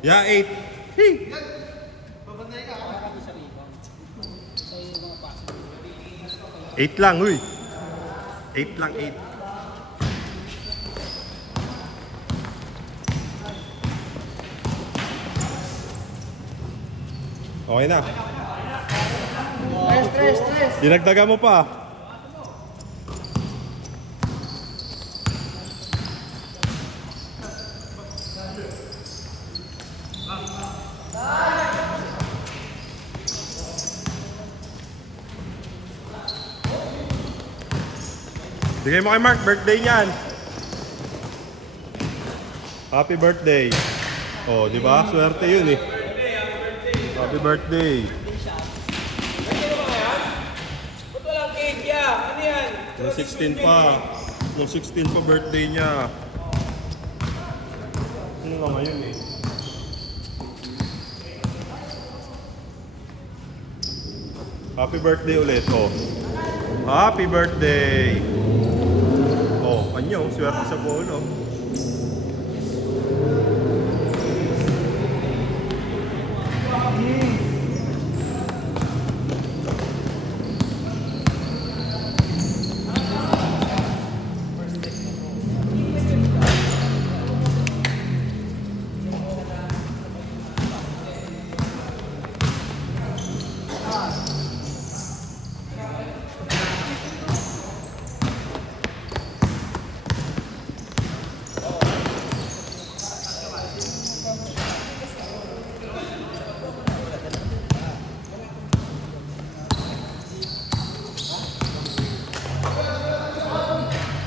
Yeah, 8. Hey! 8 lang, huy. 8 lang, 8. Okay na. Stress. Dinagdagan mo pa. Bigay mo kay Mark, birthday niyan. Happy birthday. Oh, di ba? Swerte yun eh. Happy birthday. Ba't walang cake ya? Ano yan? Nung 16 pa. Nung 16 pa birthday niya. Ano nga ngayon eh? Happy birthday ulit. Oh. Happy birthday. Oh, kanyo. Swerte sa polo.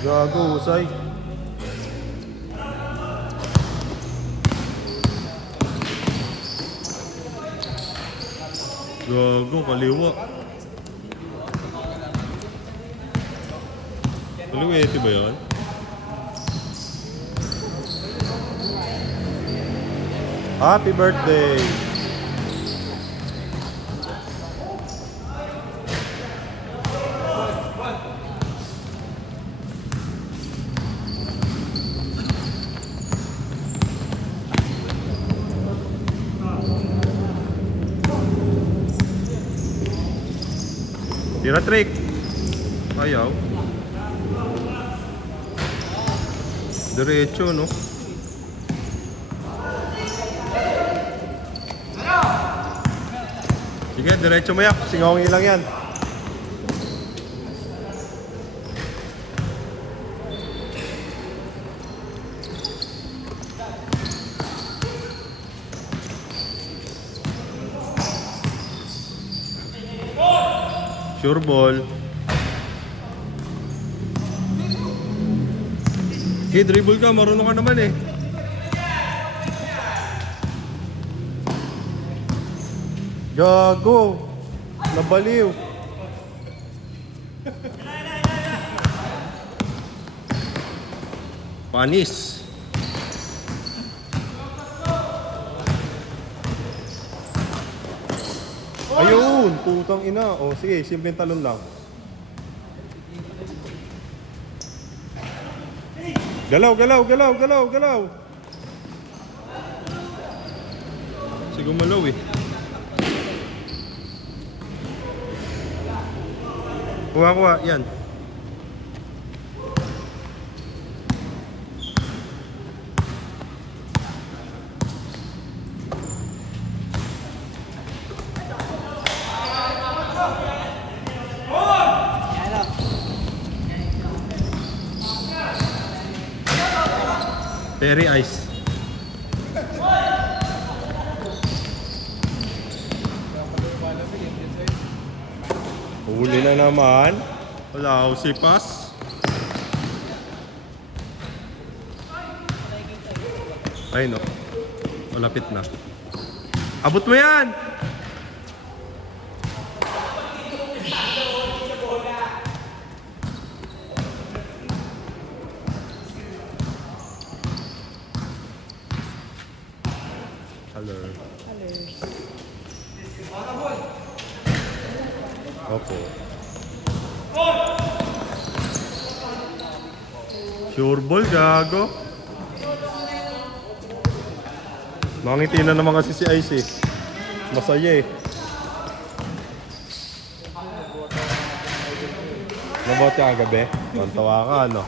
Gago, usay. Gago, kaliwa. Kaliwete ba yan? Happy birthday! Tira trick. Ayaw. Diretso, no? Sige, diretso mo yak. Singawang lang yan. Sure ball. Okay, dribble ka. Marunong ka naman eh. Gago. Nabaliw. Panis. Ayun, putang ina. O sige, simpleng talon lang. Galaw. Sige, gumalaw eh. Kuha, yan. Very ice. Huli na naman. Wala si pass. Ay no. Malapit na. Abot mo yan! Hello. Opo. Sure ball, gago. Nakangiti na naman kasi si Ice eh. Masaya eh. Nabuhat ka kagabi? Tawa ka ano?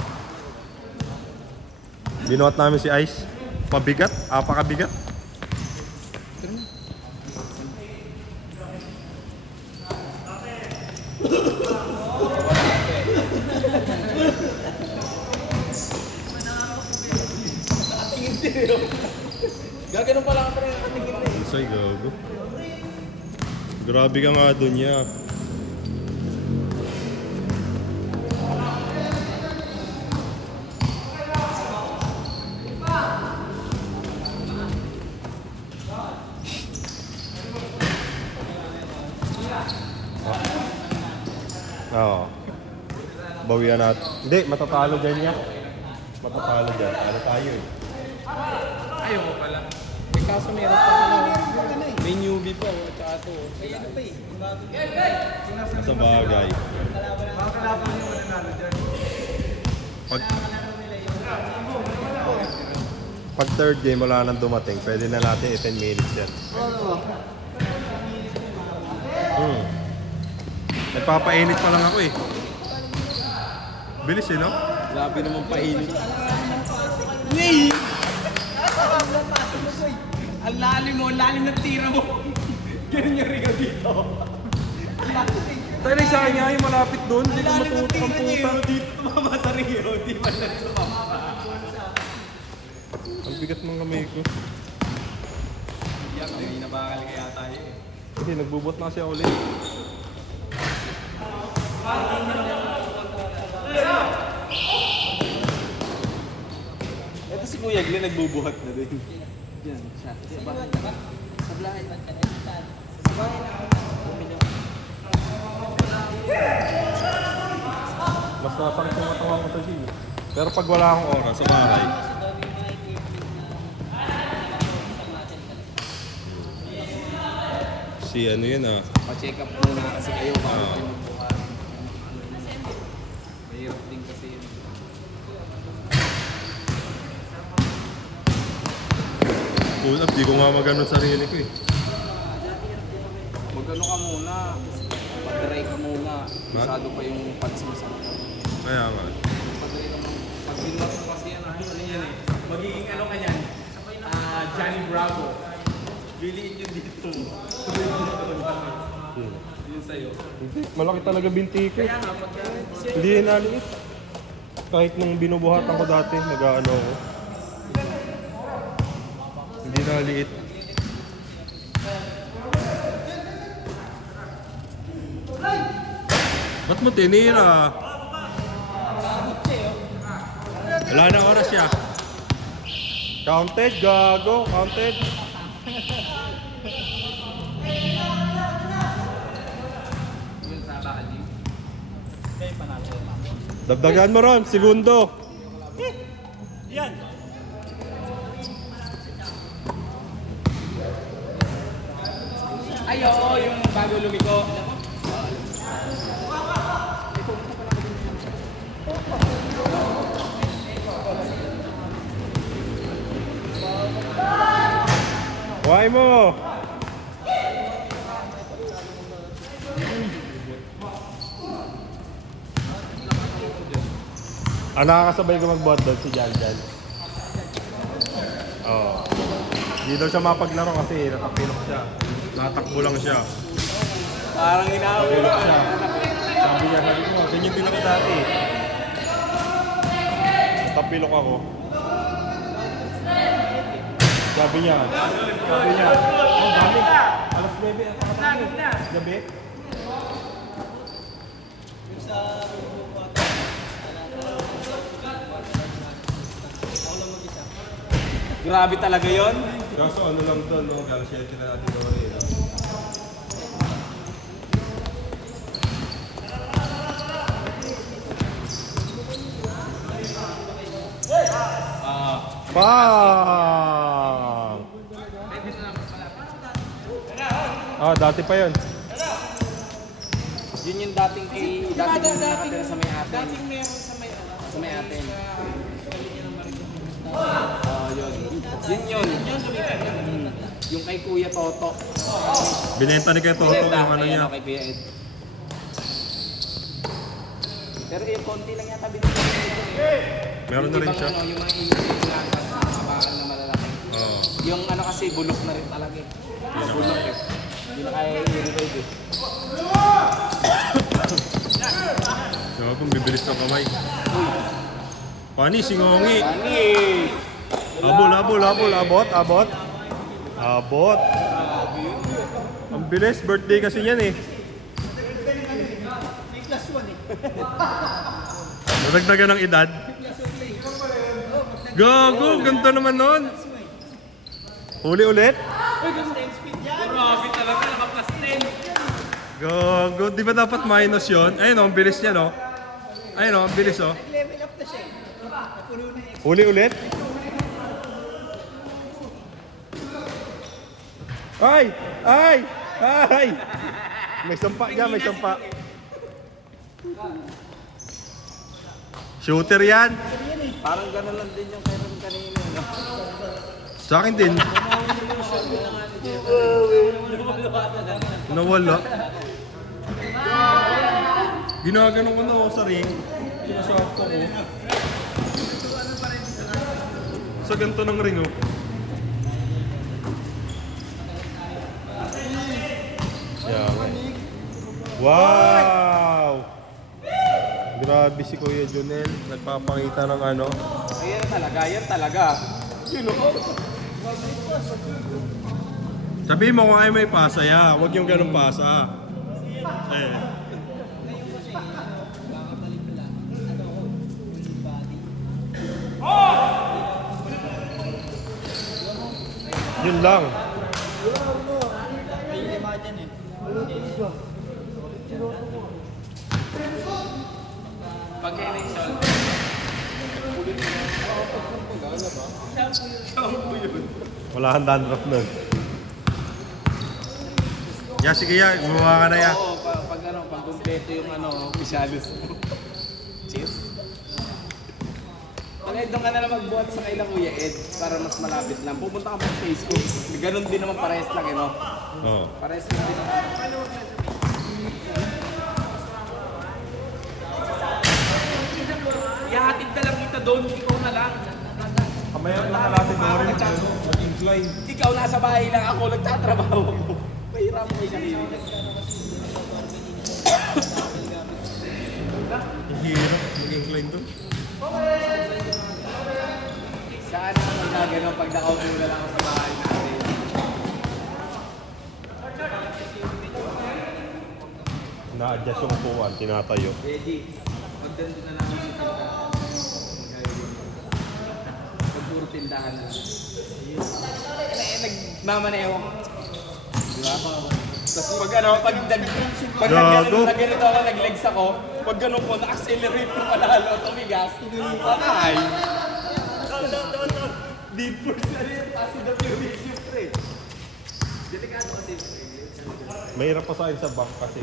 Binuhat namin si Ice. Pabigat? Apakabigat? Gaganon pala ka pa rin nakatingin na eh. Isay gago. Grabe ka nga dun niya. Oo. Bawian natin. Hindi, matatalo dyan niya. Matatalo dyan. Ano tayo eh. Ayaw ko pala. May kaso meron pa ano. May newbie pa oh. Tsaka to. May ano pa eh. Sa bagay. Pag third game wala nang dumating, pwede na natin 10 minutes yan. Nagpapainit pa lang ako eh. Bilis eh, no? Grabe naman painit. Ang lalim ng tira mo. Ganun yung rigaw dito. Tayo sa kanya yung malapit doon, hindi ko matutok ang puta. Dito tumama sa rigaw, di man lang sumama. Ang bigat ng kamay ko. Yan, may nabakal kaya tayo eh. Hindi, nagbubot na siya ulit. Ito si Kuya Glenn nagbubuhat na din. Diyan, siya. Sa bahay. Sa bahay. Sa bahay na. Mas nasakit yung matawa ko sa gym. Pero pag wala akong oras sa bahay, si ano yun ah. Pa-check up muna kasi kayo bago kayo magbuhat. Mahirap din kasi yun. Pull up, di ko nga maganon sarili ko eh. Mag-ano ka muna. Pag-dry ka muna. Masyado pa yung pads mo sa Kaya nga. pag-dry ka muna. Pag binlock mo kasi yan, ano yan eh. Magiging ano ka yan? Johnny Bravo. Liliit yun dito. Yun sa'yo. Hindi, malaki talaga binti ko. Kaya nga, pagka... Hindi yan naliit. Kahit nung binubuhatan ko dati, nag-ano ako. Hindi naliit. Ba't mo tinira? Wala na oras siya. Counted, gago. Counted. Yun sa bakal din. Kayo panalo. Dagdagan mo ron, segundo. Yan! Ay, oo, yung bago lumiko. Why mo? Nakakasabay ko mag-bot doon si Jan Jan. Oo. Hindi daw siya mapaglaro kasi natapilok siya. Natakbo lang siya. Parang inaaway Natapilok siya. Sabi niya, sabi ko, ganyan din ako dati. Natapilok ako. Sabi niya, oh dami. Alas 9 at nakatami. Gabi. Grabe talaga yon. Kaso ano lang doon, no? Galang 7 na natin gawin eh. Bang! Dati pa yun. Yun yung dating nakatira sa may atin. Dating meron sa may sa may atin. Yun. Yun. Yung kay Kuya Toto. Binenta ni kay Toto yung ano niya. Kay Kuya Ed. Pero yung konti lang yata binigyan niya. Meron na rin siya. Ano, yung mga inisip na bakal na malalaki. Oo. Yung ano kasi bulok na rin talaga eh. Bulok eh. Hindi na kaya i-revive eh. Kaya kung bibilis ng kamay. Pani, singongi. Ani! Abot. Abot. Ang bilis, birthday kasi yan eh. Nadagdagan ng edad. Gago, ganito naman nun. Huli ulit. Grabe talaga, naka-plus 10. Gago, di ba dapat minus yun? Ayun o, ang bilis niya no. Ayun o, ang bilis o. Level up na siya. Napuno na yung Huli ulit. Ay! Ay! Ay! May sampa dyan, may sampa. Shooter yan. Parang gano'n lang din yung kailan kanina. No? Sa akin din. Nawala. Ginaganon ko na ako sa ring. Sinasakto ko. Sa ganito ng ring oh. Yan. Wow! Grabe si Kuya Jonel. Nagpapakita ng ano. Ayan talaga. You know? Sabihin mo kung ay may pasa ya. Huwag yung ganun pasa. Eh. Yun lang. may lima dyan eh. Pag election, Wala kang dandruff nun. Ya, sige ya. Gumawa ka na ya. oo, pag kumpleto yung pisyalis mo. Cheers. Pag doon ka na lang magbuhat sa kailang Kuya Ed para mas malapit lang. Pupunta ka pa sa Facebook. Ganon din naman parehas lang eh, no? Oo. Parehas lang din naman. Ihahatid na lang kita doon, ikaw na lang. Kamaya lang natin doon rin. Nag-incline. Ikaw nasa bahay lang ako, nagtatrabaho ako. Mahirap mo yung sarili. Ang hirap. Nag-incline doon. Saan ako magagano pag nakaupo na lang ako sa bahay natin? Na-adjust yung upuan. Tinatayo. Ready. Pag dandun na lang ako sa tindahan. Pag puro tindahan na lang. Nagmamaneho. Di ba? Tapos pag Gago. ganito ako, nag-legs ako, pag ganun ko, na-accelerate ko palalo, tumigas, patay. Deep force na rin, kasi the fury, syempre. Delikado kasi. Mahirap pa sa akin sa back kasi.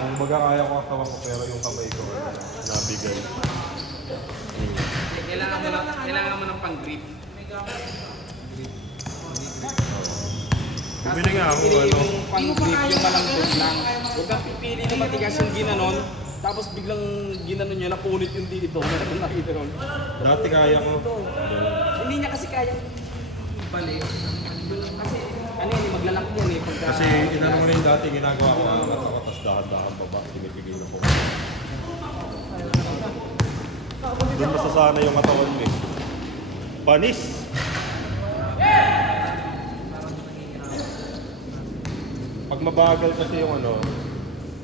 Kung baga kaya ko katawan ko pero yung kamay ko nabigay. Kailangan mo ng pang-grip. Bumili nga ako Pili ano. yung pang-grip, yung malambot lang. Huwag kang pipili na matigas yung ginanon, tapos biglang ginanon nyo, napunit yung dito. Meron kang nakita nun. Dati kaya ko. Hindi niya kasi kaya balik. Kasi ano yun, maglalak yan eh. Pagka, Kasi inano mo na yung dati ginagawa ko ang natakas dahan-dahan baba. Pinipigil ako. Doon masasana yung katawan mo eh. Panis! Pag mabagal kasi yung ano,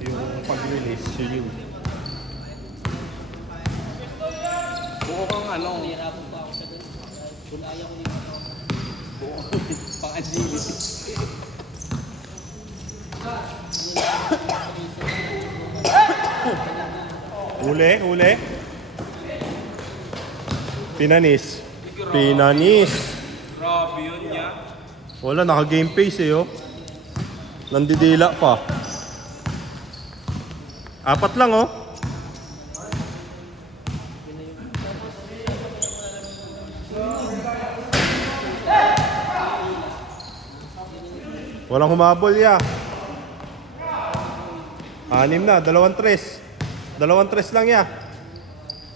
yung pag-release, yun yun. buo kang ano. Buo. Pang-agility. Huli. Pinanis. Pinanis. Grabe yun niya. Wala, naka-game face eh oh. Nandidila pa. 4 lang oh. Walang humabol ya. 6 na, 2-3. 2-3 lang ya.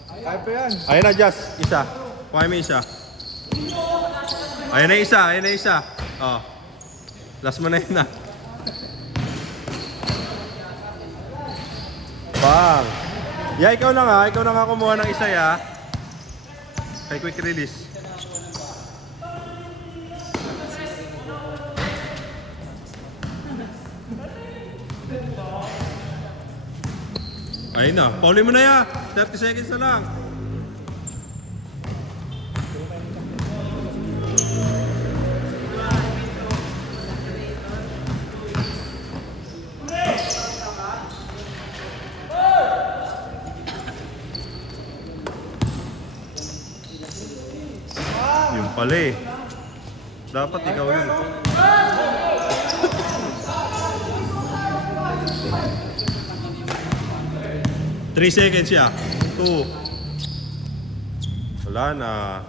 Kaya pa yan. Ayun na, Jazz. Isa. Kuha mo isa. Ayun na isa, ayun na isa. Oh. Last mo na yun na. Bang. Ya, ikaw na nga. Ikaw na nga kumuha ng isa ya. Kay quick release. Ayun na. Pauli mo na ya. 30 seconds na lang. Yung pala eh. Dapat ikaw yun. Three seconds siya. 2. Wala na.